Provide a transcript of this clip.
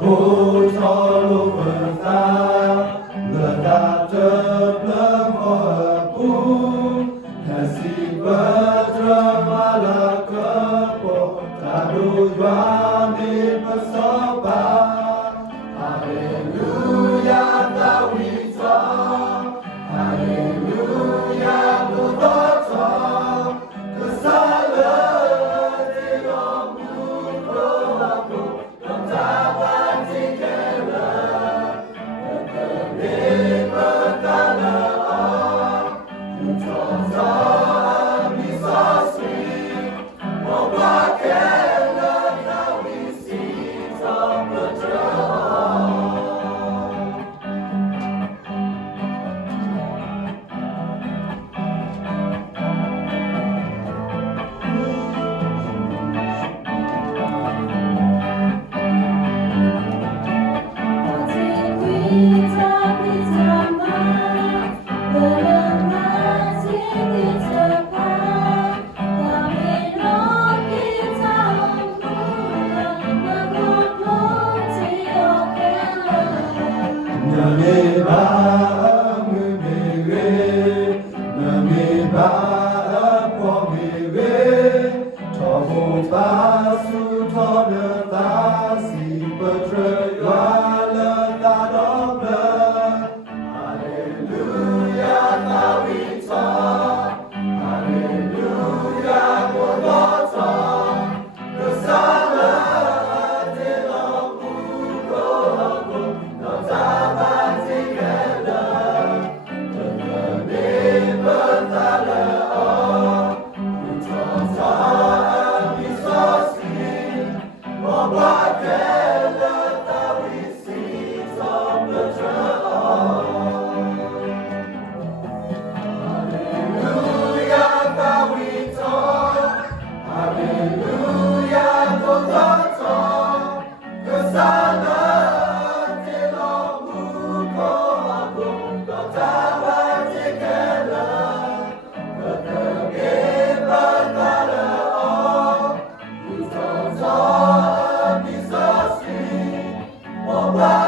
Put all over that, let that love for a boom, Kasi Batra Malakapo, Tadu Yami Pasoba, Hallelujah, that we talk, Hallelujah, the thoughts cause I love it all, Mukro, don't have together, the river that you don't talk, me so sweet, no black and love that we see, top the drum. Bye.